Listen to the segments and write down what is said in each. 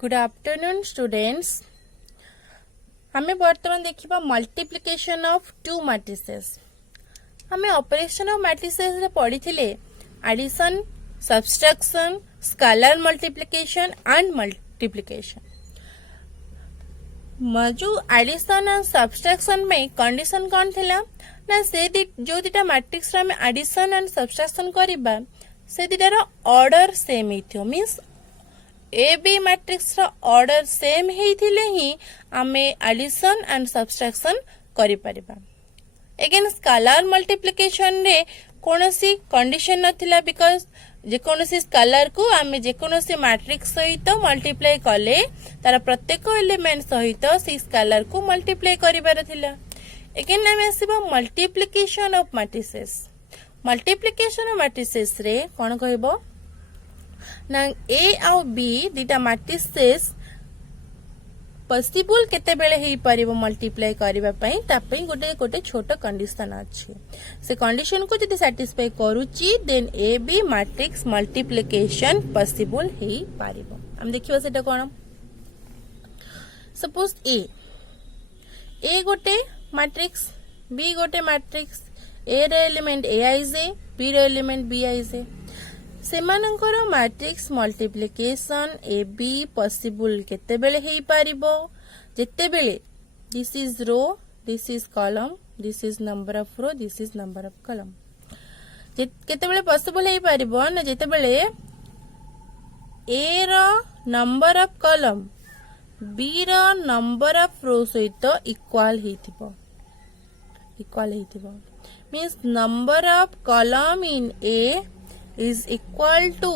Good afternoon students. हमें वर्तमान देखिबा मल्टीप्लिकेशन ऑफ टू मैट्रिसेस। हमें ऑपरेशन ऑफ मैट्रिसेस रे पढ़ी थिले addition, subtraction, scalar multiplication and multiplication. जो एडिशन एंड सब्सट्रैक्शन में कंडीशन कौन थिला ना से जो दिटा मैट्रिक्स रे हमें एडिशन एंड सब्सट्रैक्शन करिबा से दिटार ऑर्डर सेम हिथियो मींस ए बी मैट्रिक्स रा ऑर्डर सेम हेइथिले ही आमे एडिशन एंड सब्सट्रैक्शन करि परिबा। अगेन स्केलर मल्टीप्लिकेशन रे कोनोसी कंडीशन नथिला बिकॉज जे कोनोसी स्केलर को आमे जे कोनोसी मैट्रिक्स सहित मल्टीप्लाई कले तार प्रत्येक एलिमेंट सहित से स्केलर को मल्टीप्लाई करिबार थिला। अगेन आमे आसीबा multiplication of matrices. Multiplication of matrices रे कोन कहबो ना ए आउ बी दिटा मैट्रिसेस पॉसिबल केते बेले हेई परिबो मल्टीप्लाई करिबा पई ता पई गोटे गोटे छोट कंडीशन अछि। से कंडीशन को जदि सैटिस्फाई करूची then A B matrix multiplication possible हेई परिबो। हम देखिबा सेटा कोन। सपोज ए गोटे मैट्रिक्स, बी गोटे मैट्रिक्स, ए रे एलिमेंट ए आइजे, बी रे एलिमेंट बी आइजे। सेमानंकर matrix multiplication A B possible केते बेले हेई पारिबो जेते बेले this is row, this is column, this is number of row, this is number of column. केते बेले पॉसिबल हेई पारिबो ना जेते बेले ए रो number of column B row number of row सहित इक्वल हेइथिबो। इक्वल हेइथिबो means number of column in A is equal to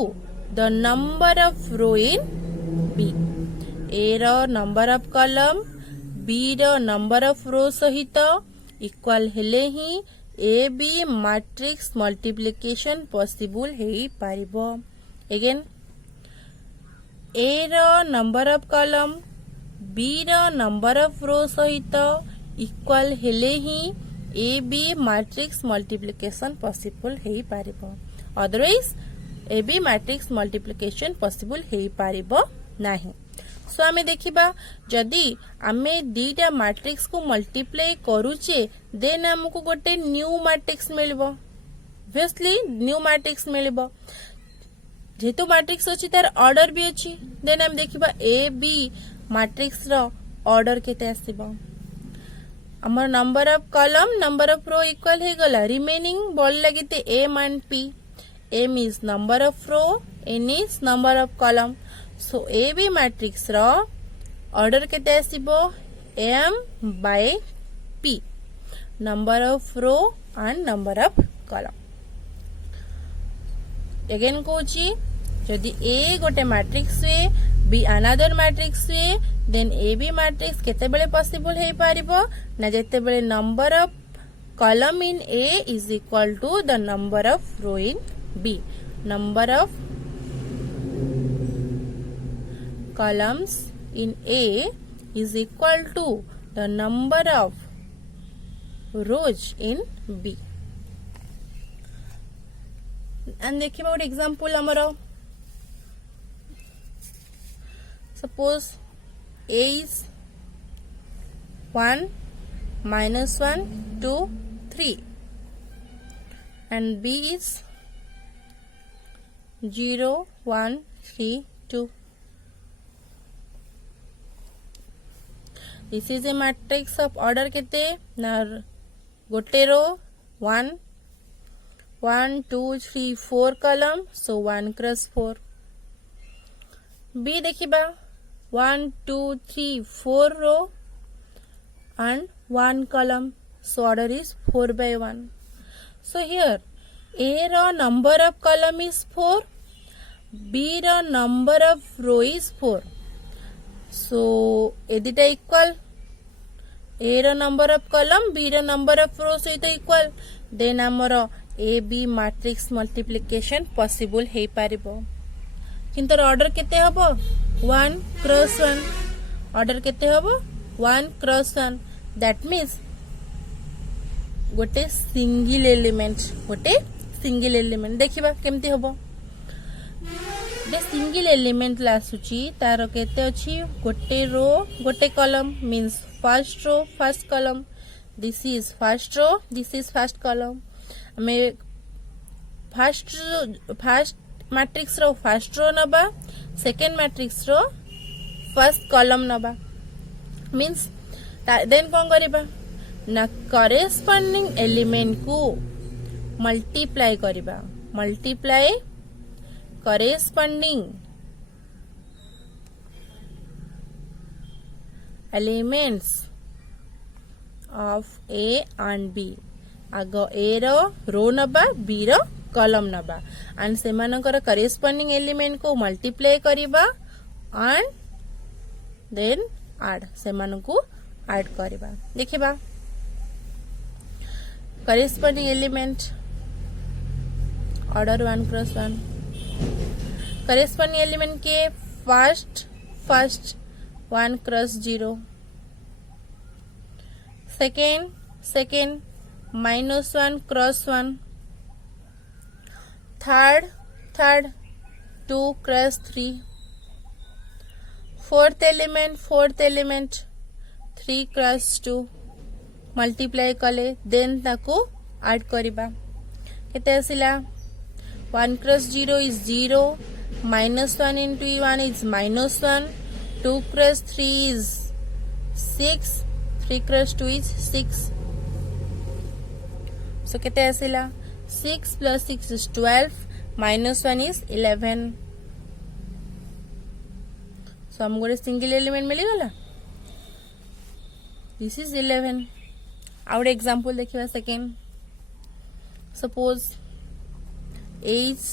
the number of row in B. A row number of column, B row number of row सहित equal हेले ही A B matrix multiplication possible हेई पारिबो। Again A row number of column, B row number of row सहित equal हेले ही A B matrix multiplication possible हेई पारिबो। Otherwise A B matrix multiplication possible हेई पारिबो नाही। सो आमे देखिबा जदी आमे दीटा मैट्रिक्स को मल्टीप्लाई करूचे देन हमको गोटे न्यू मैट्रिक्स मिलबो। ऑब्वियसली न्यू मैट्रिक्स मिलबो जेतु मैट्रिक्स अछि तार ऑर्डर भी अछि। देन हम देखिबा A B matrix row order केते आसीबो। हमर number of column number of row equal हे गला रिमेनिंग बोल लगिते m and p। M is number of row, N is number of column. So AB matrix row order केते आसीबो M by P, number of row and number of column। Again कहूची जदि A गोटे matrix वे B another matrix वे then AB matrix केते बेले possible हे पारिबो ना जेते बेले number of column in A is equal to the number of row in B, number of columns in A is equal to the number of rows in B। and देखिए ଗୋଟେ example ଆମର suppose A is 1 minus 1 2 3 and B is 0 1 3 2। This is a matrix of order केते ना गोटे रो 1 1 2 3 4 column so 1 cross 4। B देखिबा 1 2 3 4 row and 1 column so order is 4 by 1। So here A row number of column is 4, B row number of row is 4। So ए दिटा इक्वल A row number of column B row number of row सहित equal then हमर A B matrix multiplication possible हेई पारिबो। किंतु order केते हबो 1 क्रॉस 1। ऑर्डर केते हबो 1 क्रॉस 1 दैट मींस गोटे सिंगल एलिमेंट देखिबा केमती हबो गोटे सिंगल एलिमेंट आसूची तार केते अछि गोटे रो गोटे column means first row first column this is first row this is first column हमें first matrix row first row नबा second matrix row first column नबा मींस देन कौन करिबा ना करेस्पॉन्डिंग एलिमेंट को मल्टीप्लाई करिबा multiply corresponding elements of A and B आग A row नबा बी रो कॉलम नबा एंड सेमानकर करेस्पॉन्डिंग एलिमेंट को मल्टीप्लाई करिबा एंड देन ऐड सेमानकु ऐड करिबा देखिबा corresponding element order 1 cross 1 corresponding element के first 1 cross 0 second -1 cross 1 third 2 cross 3 fourth element 3 cross 2 multiply कले देन ताको ऐड करिबा केते आसिला 1 cross 0 is 0 -1 into 1 is -1 2 cross 3 is 6 3 cross 2 is 6 so केते आसिला 6 plus 6 is 12 -1 is 11 so हम गोटे single element मिली गला दिस इज 11 आउट एग्जांपल देखिबा second suppose as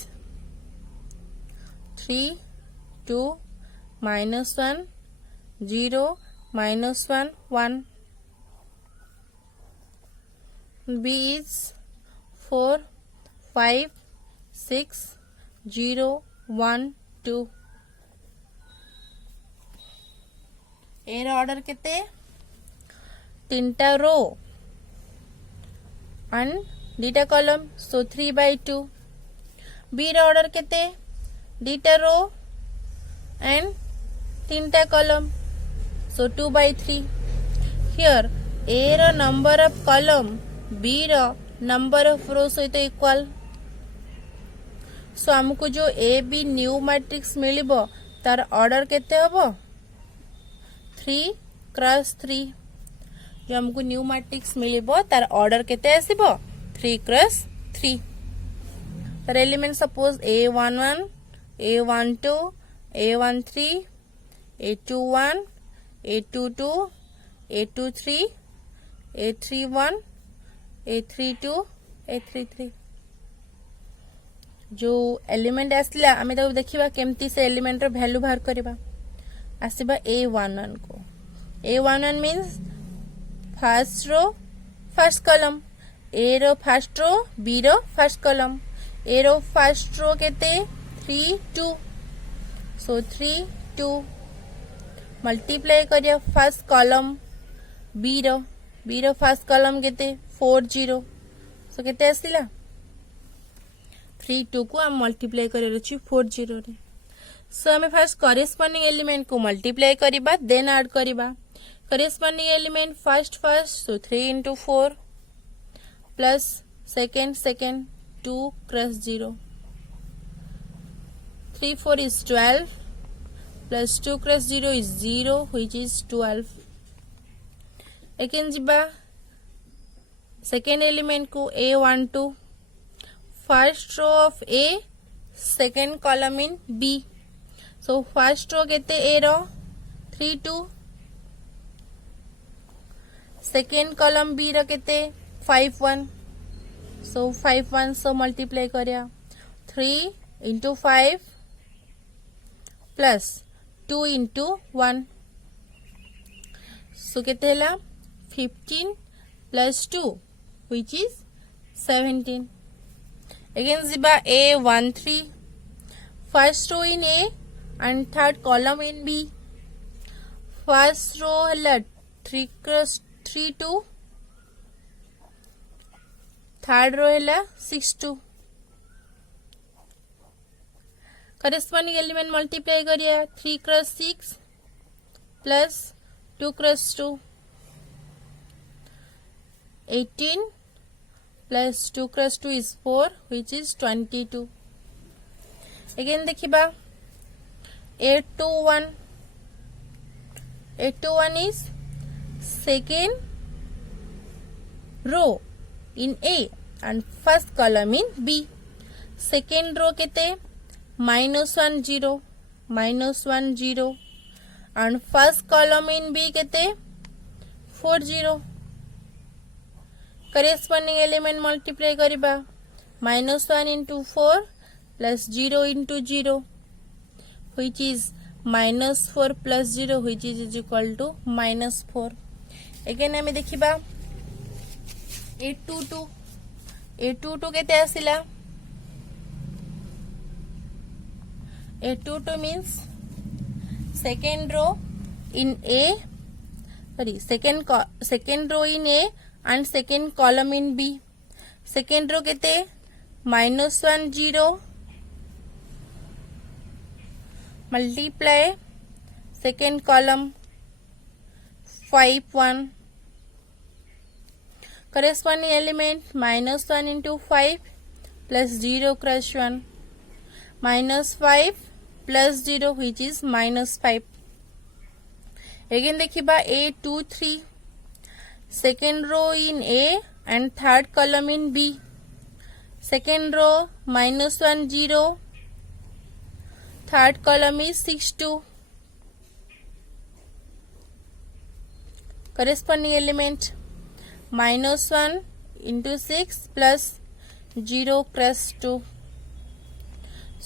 3 2 -1 0 -1 1 b is 4 5 6 0 1 2 एर ऑर्डर केते तीनटा रो एंड दीटा column so 3/2 B row order केते दीटा रो एंड तीनटा column so 2/3 here A row number of column B row number of row सहित equal so हमको जो ए बी न्यू मैट्रिक्स मिलिबो तार ऑर्डर केते हबो 3 क्रॉस 3 जो हमको न्यू मैट्रिक्स मिलिबो तार ऑर्डर केते आसीबो 3 क्रॉस 3 तार element suppose A11 A12 A13 A21 A22 A23 A31 A32 A33 जो एलिमेंट आसला आमे ताको देखिबा केमती से एलिमेंट रो वैल्यू बाहर करबा आसीबा A11 को A11 means first row first column A row first row B row first column A row first row केते 3 2 सो 3 2 मल्टीप्लाई करिया first column B row first column केते 4 0 सो केते आसिला 3 2 को हम मल्टीप्लाई करे रछि 4 0 रे सो हमें फर्स्ट करेस्पॉन्डिंग एलिमेंट को मल्टीप्लाई करिबा देन ऐड करिबा corresponding element first so 3 into 4 plus second 2 cross 0 3 4 is 12 plus 2 cross 0 is 0 which is 12 again jiba second element को A12 first row of A second column in B so first row केते A row 3 2 second column B रो केते 5 1 so 5 1 so multiply करिया 3 into 5 plus 2 into 1 so केते हला 15 plus 2 which is 17 again jiba A13 first row in A and third column in B first row हला 3 cross 3 2 third row हला 6 2 corresponding element multiply करिया 3 cross 6 plus 2 cross 2 18 plus 2 cross 2 is 4 which is 22. Again देखिबा 8 to 1 is second row in A and first column in B. Second row केते -1 0 and first column in B केते 4 0. Corresponding element multiply करिबा -1 into 4 plus 0 into 0 which is -4 plus 0 which is equal to -4. again हमें देखिबा 822 केते आसिला 822 means second row in A second row in A and second column in B. Second row केते -1 0 multiply second column 5 1. Corresponding element -1 into 5 plus 0 cross 1 -5 plus 0 which is -5. Again देखिबा 8 2 3 second row in A and third column in B. Second row -1 0 third column is 6 2. Corresponding element -1 into 6 plus 0 cross 2.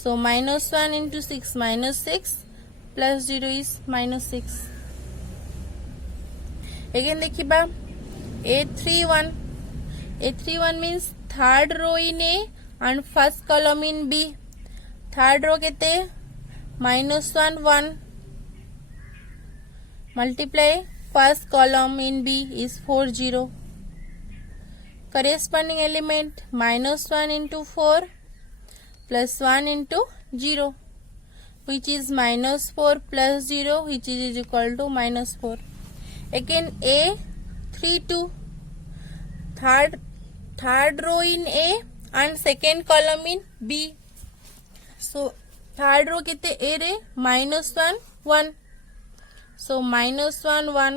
So -1 into 6 -6 plus 0 is -6. Again देखिबा 831 means third row in A and first column in B. Third row केते -1 1 multiply first column in B is 4 0. Corresponding element -1 into 4 plus 1 into 0 which is -4 plus 0 which is equal to -4. Again A 3 2 third row in A and second column in B. So third row केते A रे -1 1. So -1 1.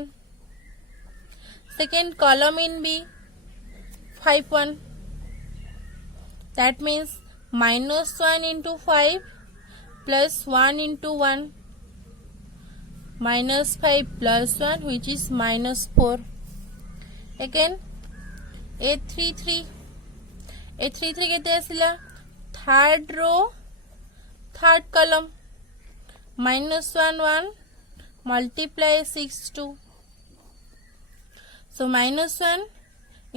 Second column in B 5 1. That means -1 into 5 plus 1 into 1 -5 plus 1 which is -4. Again 833 केते आसिला third row third column -1 1 multiply 6 2. So -1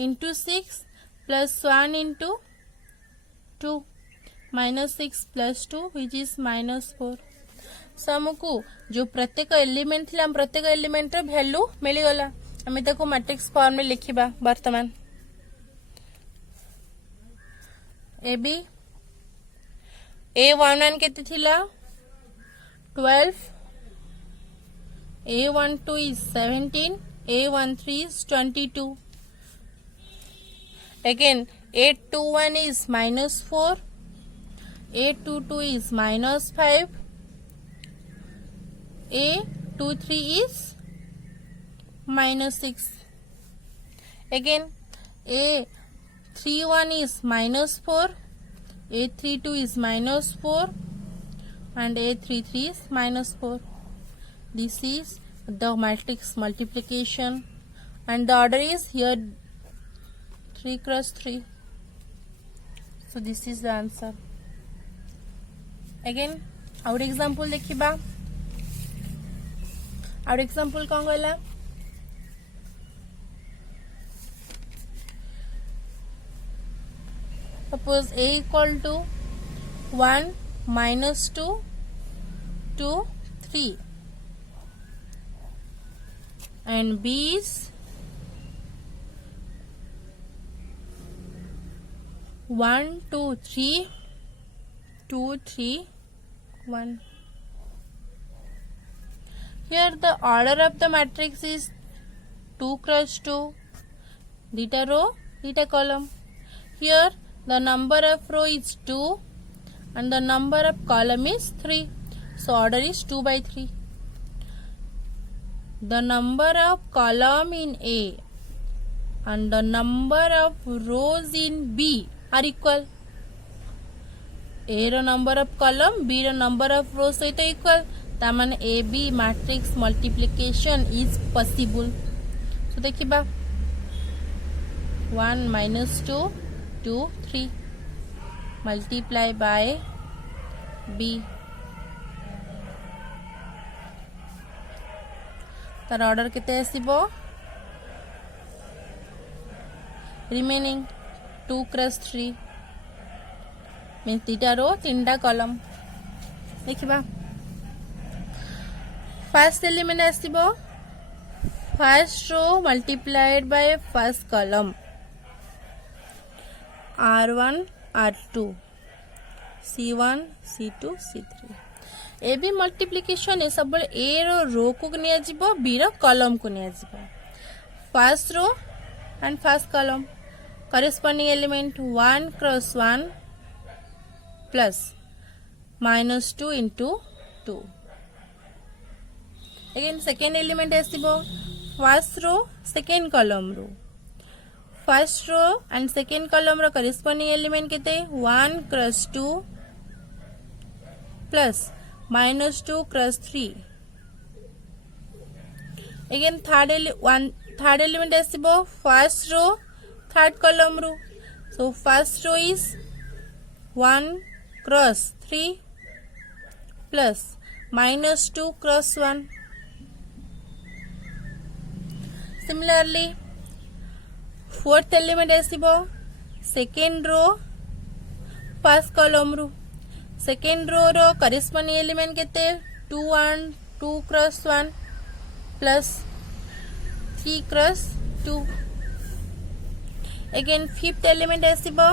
into 6 plus 1 into 2 -6 plus 2 which is -4. So हमको जो प्रत्येक element थिला प्रत्येक element रो value मिली गला हमें ताको मैट्रिक्स फॉर्म में लिखिबा वर्तमान AB A11 केते थिला 12 A12 is 17 A13 is 22. Again 821 is -4 822 is -5 A23 is -6. Again A31 is -4 A32 is -4 and A33 is -4. This is the matrix multiplication and the order is here 3 cross 3. So this is the answer. Again our example देखिबा our example कौन गला suppose A equal to 1 -2 2 3 and B is 1 2 3 2 3 1. Here the order of the matrix is 2 cross 2, theta row, theta column. Here the number of row is 2 and the number of column is 3. So order is 2 by 3. The number of column in A and the number of rows in B are equal. A row number of column, B row number of rows सहित equal. ता माने A B matrix multiplication is possible. So देखिबा 1 minus 2 2 3 multiply by B. तार order केते आसीबो remaining 2 cross 3 means theta row 3टा column. देखिबा first element आसीबो first row multiplied by first column r1 r2 c1 c2 c3. A B multiplication है सब ए रो को निया जिवो बी रो कॉलम को निया जिवो. First row and first column corresponding element 1 cross 1 plus -2 into 2. Again second element आसीबो first row second column row. First row and second column row corresponding element केते 1 cross 2 plus -2 cross 3. Again third element आसीबो first row third column row. So first row is 1 cross 3 plus -2 cross 1. Similarly fourth element आसीबो second row first column row. Second row row corresponding element केते 2 1 2 cross 1 plus 3 cross 2. Again fifth element आसीबो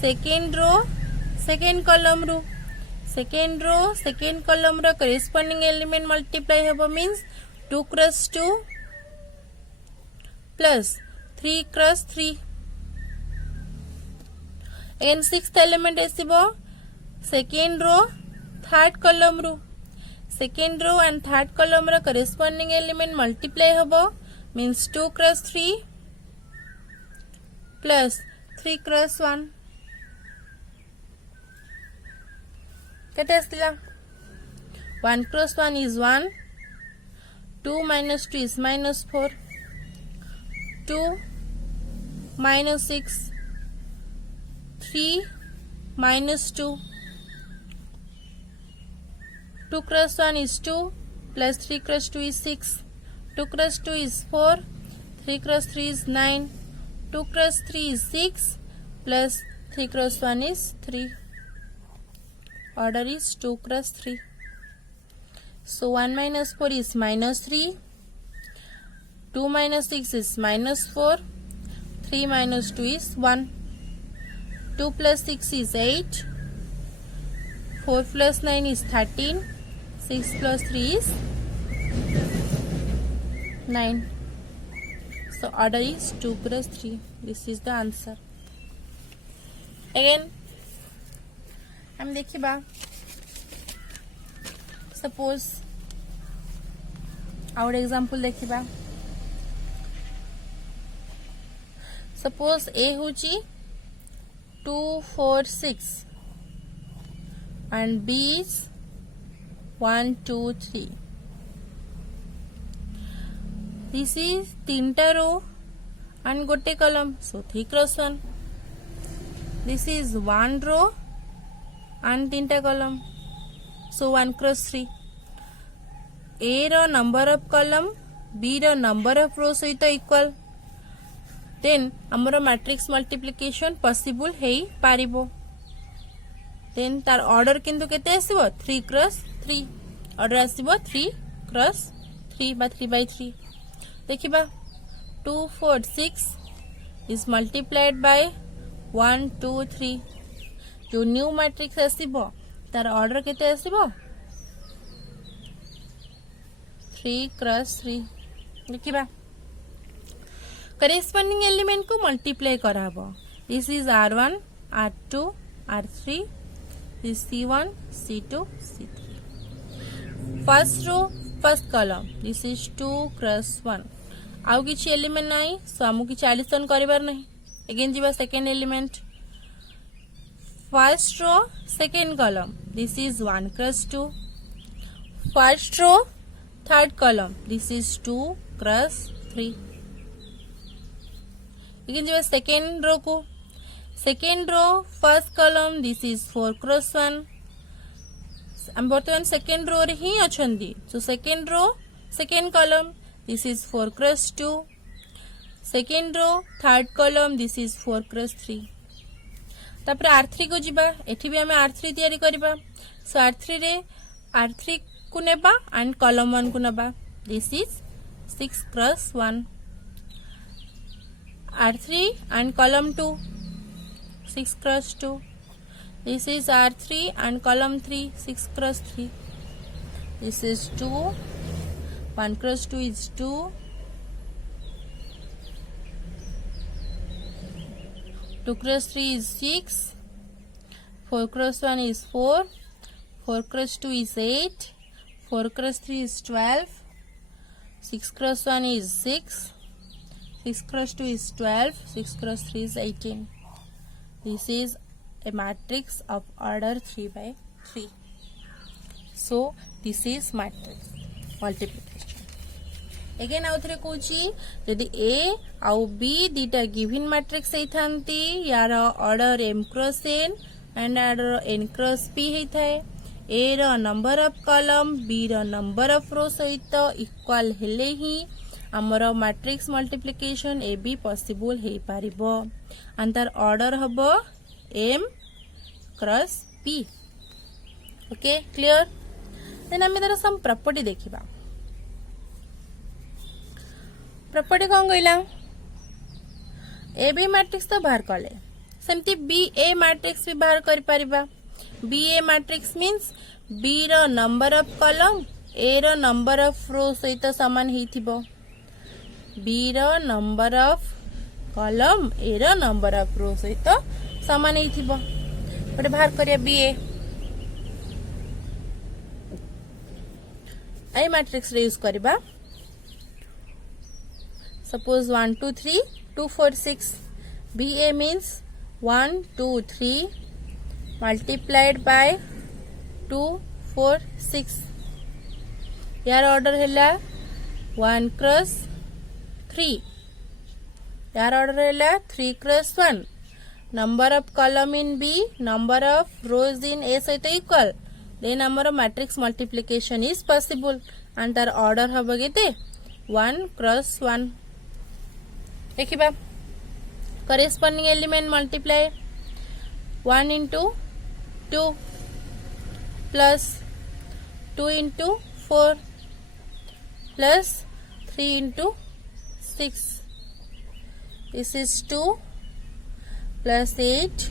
second row second column row. Second row second column row corresponding element multiply हेबो means 2 cross 2 plus 3 cross 3. Again sixth element आसीबो second row third column row. Second row and third column row corresponding element multiply होबो means 2 cross 3 plus 3 cross 1. केते आस्तिला 1 cross 1 is 1, 2 minus 2 is -4, 2 minus 6, 3 minus 2. 2 cross 1 is 2 plus 3 cross 2 is 6. 2 cross 2 is 4. 3 cross 3 is 9. 2 cross 3 is 6 plus 3 cross 1 is 3. Order is 2 cross 3. So 1 minus 4 is -3. 2 minus 6 is -4. 3 minus 2 is 1. 2 plus 6 is 8. 4 plus 9 is 13. 6 plus 3 is 9. So order is 2 cross 3. This is the answer. Again, हम देखिबा suppose our example देखिबा. Suppose A होची 2 4 6 and B is 1 2 3. This is 3टा row and गोटे column, so 3 cross 1. This is 1 row and 3टा column, so 1 cross 3. A row number of column B row number of row सहित equal. Then हमरो matrix multiplication possible हेई पारिबो. Then तार order किंतु केते आसीबो 3 cross 3. Order आसीबो 3 cross 3 by 3 by 3. देखिबा 2 4 6 is multiplied by 1 2 3. जो new matrix आसीबो तार order केते आसीबो 3 क्रॉस 3 देखिबा करेस्पोंडिंग एलिमेंट को मल्टीप्लाई कराबो this is r1 r2 r3 this c1 c2 c3 first row first column this is 2 cross 1 आउ किछि element नाही सो हमु कि 40 टन करिबार नाही अगेन जीवा second element first row second column this is 1 cross 2 first row third column this is 2 cross 3 again जीवा second row को second row first column this is 4 cross 1 हम बर्तमान सेकंड रो रे ही अछंदी so second row second column this is 4 cross 2 second row third column this is 4 cross 3 तापर r3 को जिबा एठी भी हमें r3 तैयारी करबा सो r3 रे r3 को नेबा एंड कॉलम 1 को नेबा this is 6 cross 1 r3 and column 2 6 cross 2 this is r3 and column 3 6 cross 3 this is 2 1 cross 2 is 2 2 cross 3 is 6 4 cross 1 is 4 4 cross 2 is 8 4 cross 3 is 12 6 cross 1 is 6 6 cross 2 is 12, 6 cross 3 is 18. This is a matrix of order 3 by 3. So, this is matrix multiplication. Again, आउ थरे कोची यदि A आउ B दीटा given matrix हेथांती यार order m cross n and order n cross p हेथाए A row number of column B row number of row सहित equal हेले ही आमर matrix multiplication A B possible हे पारिबो एंड तार ऑर्डर हबो m cross p okay clear then हम तार सम प्रॉपर्टी देखिबा प्रॉपर्टी कोन गइला ए बी मैट्रिक्स तो बाहर करले सेमती बी ए मैट्रिक्स भी बाहर कर पारिबा B A matrix means B row number of column A row number of row सहित समान हेथिबो B row number of column A row number of row सहित समान हेथिबो गोटे बाहर करिया B A आई मैट्रिक्स रे यूज करबा suppose 1 2 3 2 4 6 B A means 1 2 3 multiplied by 2 4 6 यार ऑर्डर हैला 1 क्रॉस 3 यार ऑर्डर हैला 3 cross 1 number of column in B number of rose in A सहित इक्वल देन हमर matrix multiplication is possible and तार order हबो केते 1 क्रॉस 1 देखिबा corresponding element multiply 1 into 2 plus 2 into 4 plus 3 into 6 this is 2 plus 8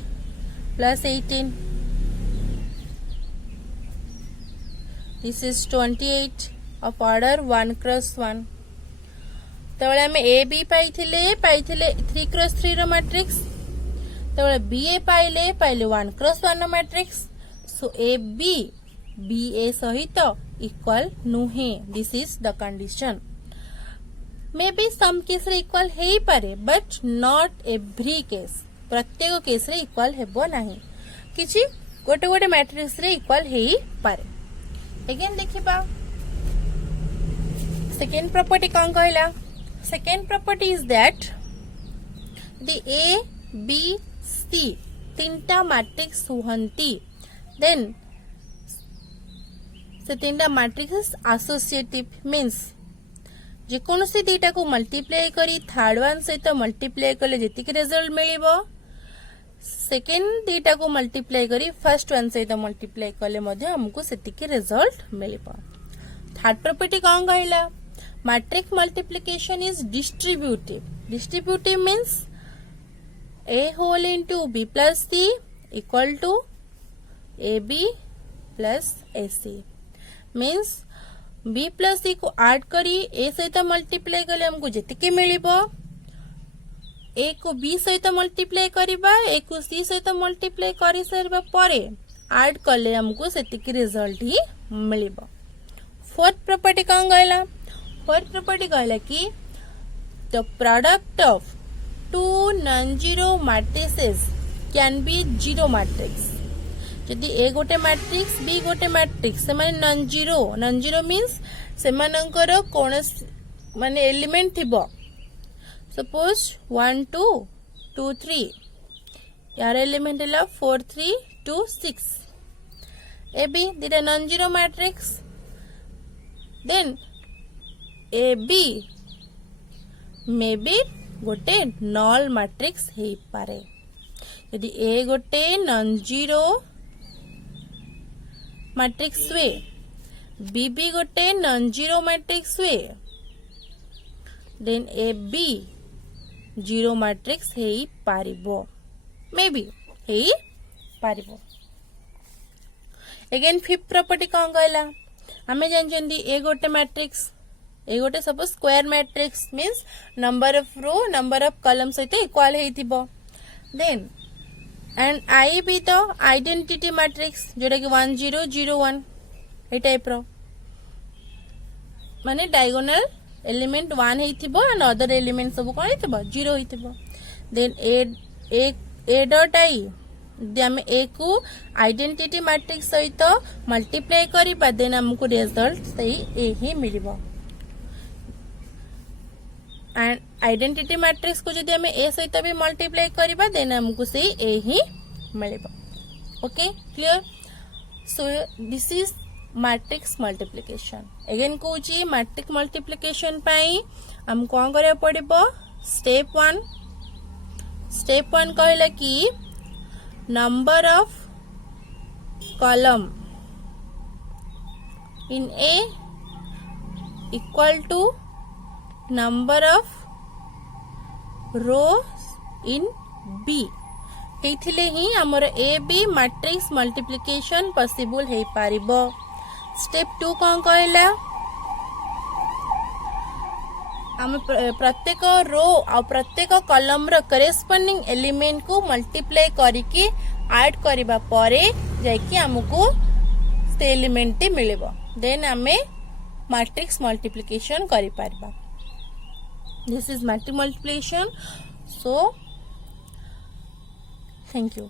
plus 18 this is 28 of order 1 cross 1 तबले हमें A B पाइथिले 3 cross 3 रो मैट्रिक्स तबले बी ए पाइले 1 क्रॉस 1 रो matrix so A B A सहित इक्वल नुहे this is the condition may be some case रे इक्वल हेई पारे बट नॉट एवरी केस प्रत्येक केस रे इक्वल हेबो नाही किछि गोटे गोटे मैट्रिक्स रे इक्वल हेई पारे अगेन देखिबा सेकंड प्रॉपर्टी कोन कहला second property is that the A B C तीनटा मैट्रिक्स हुहंती देन से तीनटा मैट्रिक्स एसोसिएटिव मींस जे कोनोसी दीटा को मल्टीप्लाई करी थर्ड वन सहित मल्टीप्लाई कले जेतिक रिजल्ट मिलिबो सेकंड दीटा को मल्टीप्लाई करी फर्स्ट वन सहित मल्टीप्लाई कले मध्ये हमको सेतिक रिजल्ट मिलिबो थर्ड प्रॉपर्टी कोन कहला matrix multiplication is distributive means a whole into b plus c equal to ab plus AC means B plus C को ऐड करी A सहित मल्टीप्लाई कले हमको जेतिके मिलिबो A को B सहित मल्टीप्लाई करिबा A को C सहित मल्टीप्लाई करि सरबा परे ऐड कले हमको सेतिके रिजल्ट ही मिलिबो। फोर्थ प्रॉपर्टी कौन कहला? फोर्थ प्रॉपर्टी कहला कि the product of two non zero matrices can be zero matrix. यदि ए गोटे मैट्रिक्स बी गोटे मैट्रिक्स से माने नॉन जीरो मींस से मानकर कोनस माने एलिमेंट थिबो सपोज 1 2 2 3 यार एलिमेंट है 4 3 2 6 ए बी दिटा non zero matrix then A B may be गोटे नल मैट्रिक्स हे पारे। यदि ए गोटे नॉन जीरो मैट्रिक्स वे बी भी गोटे नॉन जीरो मैट्रिक्स वे then A B zero matrix हे पारिबो मे बी हे पारिबो। अगेन फिफ्थ प्रॉपर्टी कौन कहला? हमें जानछंदी ए गोटे मैट्रिक्स ए गोटे suppose square matrix means number of row number of column सहित इक्वल हेतिबो देन एंड आई भी तो आइडेंटिटी मैट्रिक्स जोटा कि 1 0 0 1 ए टाइप रो माने डायगोनल एलिमेंट 1 हेतिबो एंड अदर एलिमेंट सब कोन हेतिबो 0 हेतिबो देन ए डॉट आई यदि हम ए को आइडेंटिटी मैट्रिक्स सहित मल्टीप्लाई करिबा देन हमको रिजल्ट सही ए ही मिलिबो एंड आइडेंटिटी मैट्रिक्स को जदि हम ए सहित भी मल्टीप्लाई करिबा देन हमको सही ए ही मिलिबो। Okay clear? So this is matrix multiplication. Again कहूची मैट्रिक्स मल्टीप्लिकेशन पाई हम कौन करिया पड़िबो स्टेप 1 कहला कि number of column in A equal to number of row in B हेथिले ही हमर A B matrix multiplication possible हे पारिबो। स्टेप 2 कौन कहला हम प्रत्येक रो और प्रत्येक कॉलम रो करेस्पोंडिंग एलिमेंट को मल्टीप्लाई करिके ऐड करिबा परे जायकि हमको से एलिमेंट मिलिबो देन हमें मैट्रिक्स मल्टीप्लिकेशन करि पारबा। This is matrix multiplication. So, thank you.